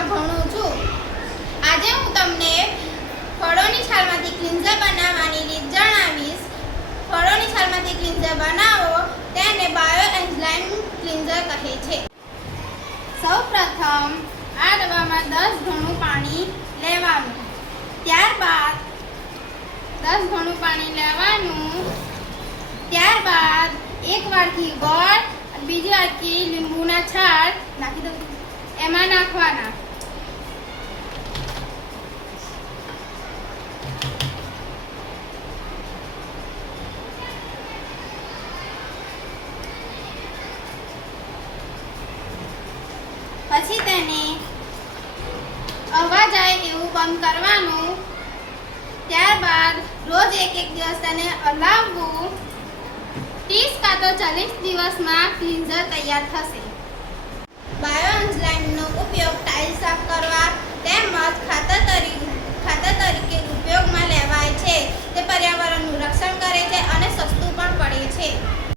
ક્લાસમાં ભણું છું. આજે હું તમને ફળોની છાલમાંથી ક્લિન્ઝર બનાવવાની રીત જણાવીશ. ફળોની છાલમાંથી ક્લિન્ઝર બનાવો તેને બાયોએન્ઝાઇમ ક્લિન્ઝર કહે છે. સૌપ્રથમ આ ડબ્બામાં 10 ઘણું પાણી લેવાનું. ત્યારબાદ 10 ઘણું પાણી લેવાનું. ત્યારબાદ એક વાટકી ગોળ અને બીજી વાટકી લીંબુના છાલ નાખી દઉં એમાં નાખવાના. પછી તેને હવા જાય એવું બંધ કરવાનું. ત્યારબાદ રોજ એક દિવસ તેને હલાવવું. 30 કાં તો 40 દિવસમાં ક્લિન્ઝર તૈયાર થશે. બાયો